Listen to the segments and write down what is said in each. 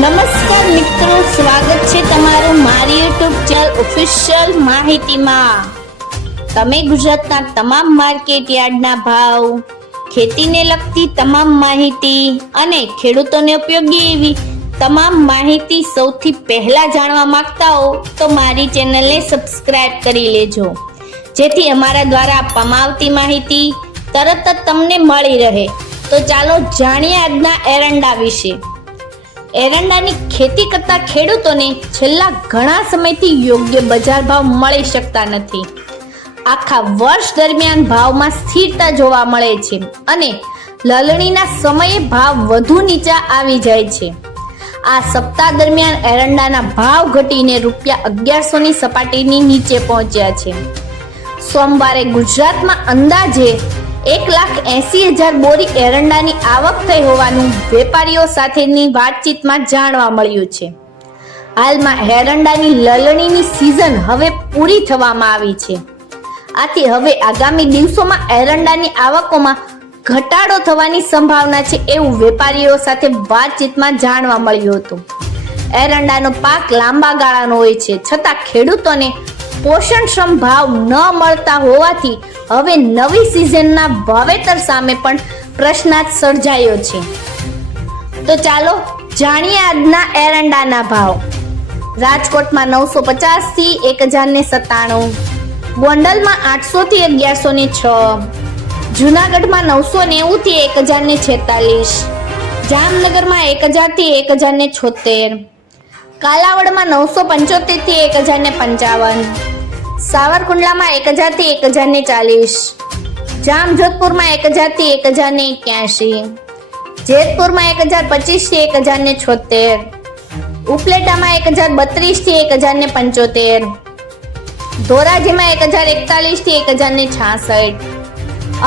નમસ્કાર મિત્રો, સ્વાગત છે તમારું મારી યુટ્યુબ ચેનલ ઓફિશિયલ માહિતીમાં। તમે ગુજરાતના તમામ માર્કેટ યાર્ડના ભાવ, ખેતીને લગતી તમામ માહિતી અને ખેડૂતોને ઉપયોગી એવી તમામ માહિતી સૌથી પહેલા જાણવા માંગતા હો તો મારી ચેનલને સબસ્ક્રાઇબ કરી લેજો, જેથી અમારા દ્વારા આપવામાં આવતી માહિતી તરત જ તમને મળી રહે। તો ચાલો જાણીએ આજના એરંડા વિશે। એરંડાની ખેતી કરતા ખેડૂતોને છેલ્લા ઘણા સમયથી યોગ્ય બજાર ભાવ મળી શકતા નથી। આખા વર્ષ દરમિયાન ભાવમાં સ્થિરતા જોવા મળે છે અને લલણીના સમયે ભાવ વધુ નીચા આવી જાય છે। આ સપ્તાહ દરમિયાન એરંડાના ભાવ ઘટીને ₹1100 ની સપાટીની નીચે પહોંચ્યા છે। સોમવારે ગુજરાતમાં અંદાજે 1,80,000 બોરી એરંડાની આવક થઈ હોવાનું વેપારીઓ સાથેની વાતચીતમાં જાણવા મળ્યું છે। હાલમાં એરંડાની લલણીની સિઝન હવે પૂરી થવામાં આવી છે, આથી હવે આગામી દિવસોમાં એરંડાની આવકોમાં ઘટાડો થવાની સંભાવના છે એવું વેપારીઓ સાથે વાતચીતમાં જાણવા મળ્યું હતું। એરંડાનો પાક લાંબા ગાળાનો હોય છે, છતાં ખેડૂતોને પોષણક્ષમ ભાવ ન મળતા હોવાથી હવે નવી સિઝનના વાવેતર સામે પણ પ્રશ્નાર્થ સર્જાયો છે। તો ચાલો જાણીએ આજના એરંડાના ભાવ। રાજકોટમાં 950 થી 1,097, ગોંડલમાં 800 થી 1,106, જુનાગઢમાં 990 થી 1,046, જામનગરમાં 1,000 થી 1,076, કાલાવડમાં 975 થી 1,055, સાવરકુંડલામાં 1,000 થી 1,040, જામજોધપુરમાં 1,000 થી 1,081, જેતપુરમાં 1,025 થી 1,076, ઉપલેટામાં 1,032 થી 1,075, ધોરાજીમાં 1,041 થી 1,066,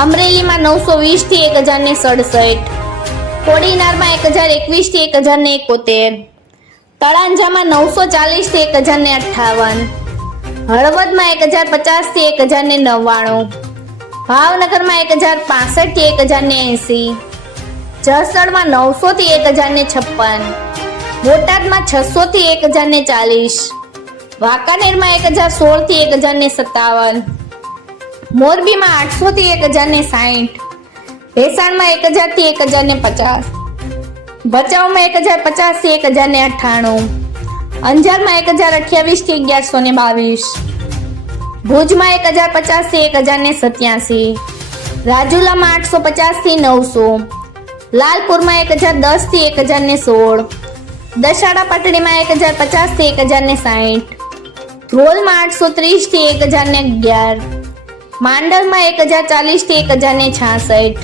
અમરેલીમાં 920 થી 1,067, કોડીનારમાં 1,021 થી 1,071, તળાંજામાં 940 થી 1,058, હળવદમાં 1,050 થી 1,099, ભાવનગરમાં 1,065 થી 1,080, જસદણમાં 900 થી 1,056, બોટાદમાં 600 થી 1,040, વાંકાનેરમાં 1,016 થી 1,057, મોરબીમાં 800 થી 1,060, ભેસાણમાં 1,000 થી 1,050, ભચાઉમાં 1,050 થી 1,098, અંજારમાં 1,028 થી 1,122, ભુજમાં 1,050 થી 1,087, રાજુલામાં 850 થી 900, લાલપુરમાં 1,010 થી 1,016, દશાડા પાટડીમાં 1,050 થી 1,060, ધ્રોલમાં 830 થી 1,011, માંડલમાં 1,040 થી 1,066,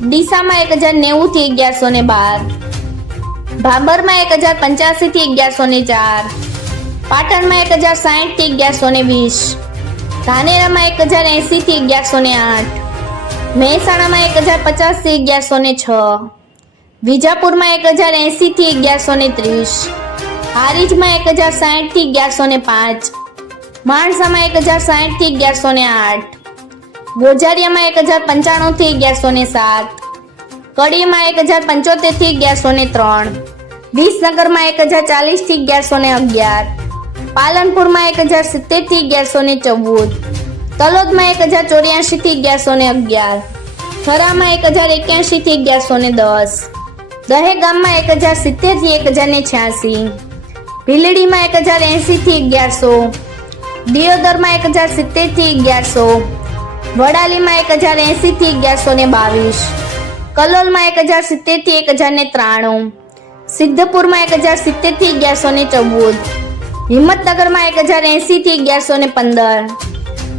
ડીસામાં 1,090 થી 1,112, ભાભરમાં 1,085 થી 1,104, પાટણમાં 1,060 થી 1,120, ધાનેરામાં 1,080 થી 1,108, મહેસાણામાં 1,050 થી 1,106, વિજાપુરમાં 1,080 થી 1,130, હારીજમાં 1,060 થી 1,105, માણસામાં 1,060 થી 1,108, ગોઝારિયામાં 1,095 થી 1,107, કડીમાં 1,075 થી 1,103, વિસનગરમાં 1,040 થી 1,111, પાલનપુરમાં 1,070 થી 1,114, તલોદમાં 1,084 થી 1,111, થરામાં 1,081 થી 1,110, દહેગામમાં 1,070 થી 1,086, ભીલડીમાં 1,080 થી 1,100, દિયોદરમાં 1,070 થી 1,100, વડાલીમાં 1,080 થી 1,122, કલોલમાં 1,070 થી 1,093, સિદ્ધપુરમાં 1,070 થી 1,114, હિંમતનગરમાં 1,080 થી 1,115,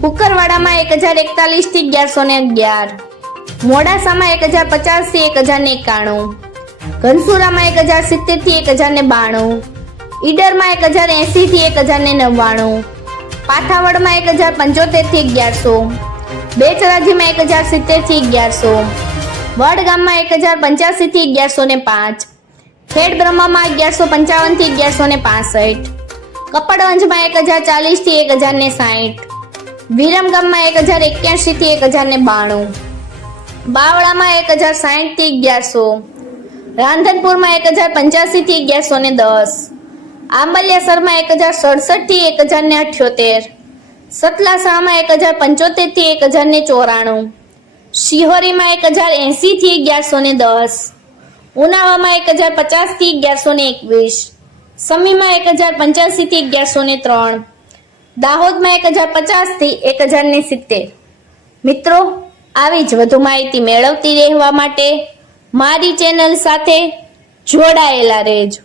કુકરવાડામાં 1,041 થી 1,111, મોડાસામાં 1,050 થી 1,091, ઘનસુરામાં 1,070 થી 1,092, ઈડરમાં 1,080 થી 1,099, પાથાવડમાં 1,075 થી 1,100, બેચરાજીમાં 1,070 થી 1,100, વડગામમાં 1,085 થી 1,105, ખેડબ્રહ્મામાં 1,155 થી 1,165, કપડવંજમાં 1,040 થી 1,060, વિરમગામમાં 1,081 થી 1,092, બાવળામાં 1,060 થી 1,100, રાંધનપુરમાં 1085 થી 1110, આંબલિયાસરમાં 1067 થી 1078, સતલાસણામાં 1075 થી 1094, શિહોરીમાં 1080 થી 1110, ઉનાવામાં 1050 થી 1121, સમીમાં 1085 થી 1103, દાહોદમાં 1050 થી 1070. મિત્રો, આવી જ વધુ માહિતી મેળવતી રહેવા માટે મારી ચેનલ સાથે જોડાયેલા રહેજો.